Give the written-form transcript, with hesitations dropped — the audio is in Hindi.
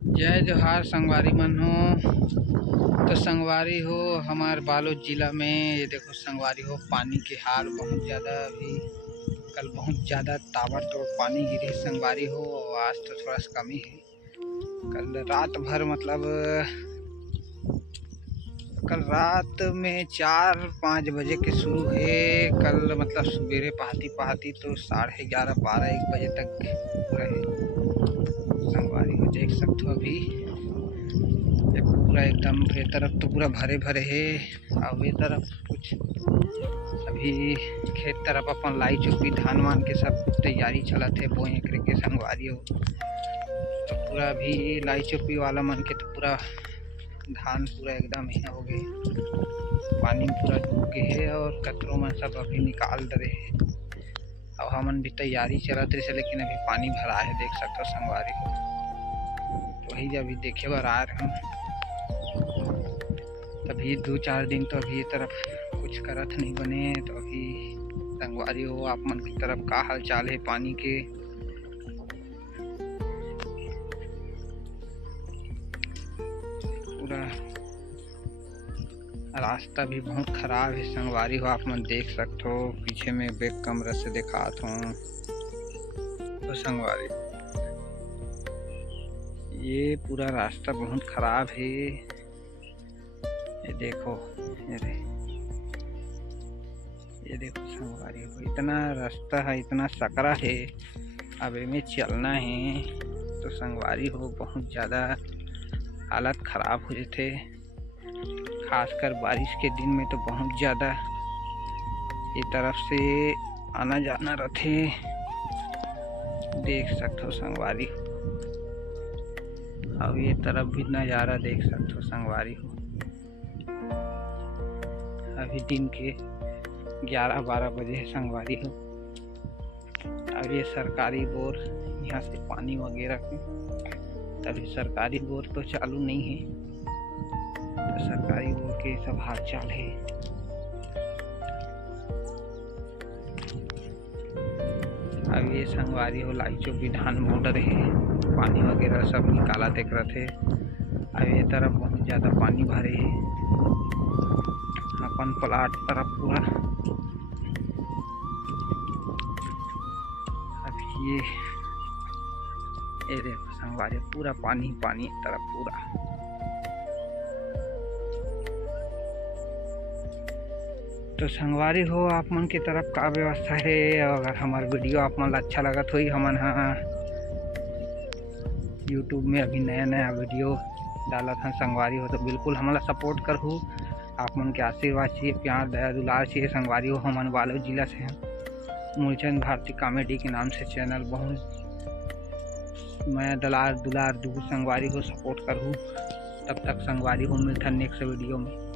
जय जोहार संगवारी मन हो। तो संगवारी हो हमारे बालोद जिला में ये देखो संगवारी हो, पानी के हाल बहुत ज़्यादा अभी कल बहुत ज़्यादा ताबड़तोड़ पानी गिरे संगवारी हो, और आज तो थोड़ा सा कमी है। कल रात भर मतलब कल रात में 4-5 बजे के शुरू है। कल मतलब सवेरे पहाती पहाती तो 11:30-12-1 बजे तक रहे संगवारी हो। देख सकते हो अभी ये पूरा एकदम ये तरफ तो पूरा भरे भरे है, और ये तरफ कुछ अभी खेत तरफ अपन लाई चुकी धान वान के सब तैयारी चलत है बोए एकरे के संगवारी हो। तो पूरा अभी लाई चुपी वाला मन के तो पूरा धान पूरा एकदम यहाँ हो गए, पानी में पूरा डूब के है, और कतरों में सब अभी निकाल दे रहे हैं। और हमन भी तैयारी चलत रही, लेकिन अभी पानी भरा है देख सकते हो संगवारी हो। तो वही अभी देखे बार आ रहे हम, तभी 2-4 दिन तो अभी ये तरफ कुछ करत नहीं बने। तो अभी संगवारी हो आप मन की तरफ का हाल चाल है पानी के? पूरा रास्ता भी बहुत खराब है संगवारी हो, आप मन देख सकते हो। पीछे में बैक कैमरा से दिखाता हूँ तो संगवारी ये पूरा रास्ता बहुत खराब है। ये देखो ये देखो संगवारी हो, इतना रास्ता है, इतना सकरा है, अब इनमें चलना है तो संगवारी हो बहुत ज़्यादा हालत ख़राब हो जाते। खासकर बारिश के दिन में तो बहुत ज़्यादा ये तरफ से आना जाना रहते। देख सकते हो संगवारी हो, अब ये तरफ भी नज़ारा देख सकते हो संगवारी हो। अभी दिन के 11-12 बजे है संगवारी हो। अब ये सरकारी बोर यहाँ से पानी वगैरह के, अभी सरकारी बोर तो चालू नहीं है, तो सरकारी बोर के सब हाल चाल है। अब ये संगवारी हो लाई चौकी धान बॉर्डर है, पानी वगैरह सब निकाला देख रहे थे। अब ये तरफ बहुत ज़्यादा पानी भरे है अपन प्लाट तरफ पूरा। अब ये देखो संगवारी पूरा पानी पानी तरफ पूरा। तो संगवारी हो आप मन की तरफ का व्यवस्था है? अगर हमारा वीडियो आप मन अच्छा लगा तो ही हमन यूट्यूब में अभी नया नया वीडियो डाला था संगवारी हो, तो बिल्कुल हमारा सपोर्ट करहु। आप मन के आशीर्वाद चाहिए, प्यार दया दुलार चाहिए संगवारी हो। हमन बालोद जिला से हैं, मूलचंद भारती कॉमेडी के नाम से चैनल बहुत मैं दुलार दूँ संगवारी को सपोर्ट करूँ। तब तक संगवारी हो मिलता नेक्स्ट वीडियो में।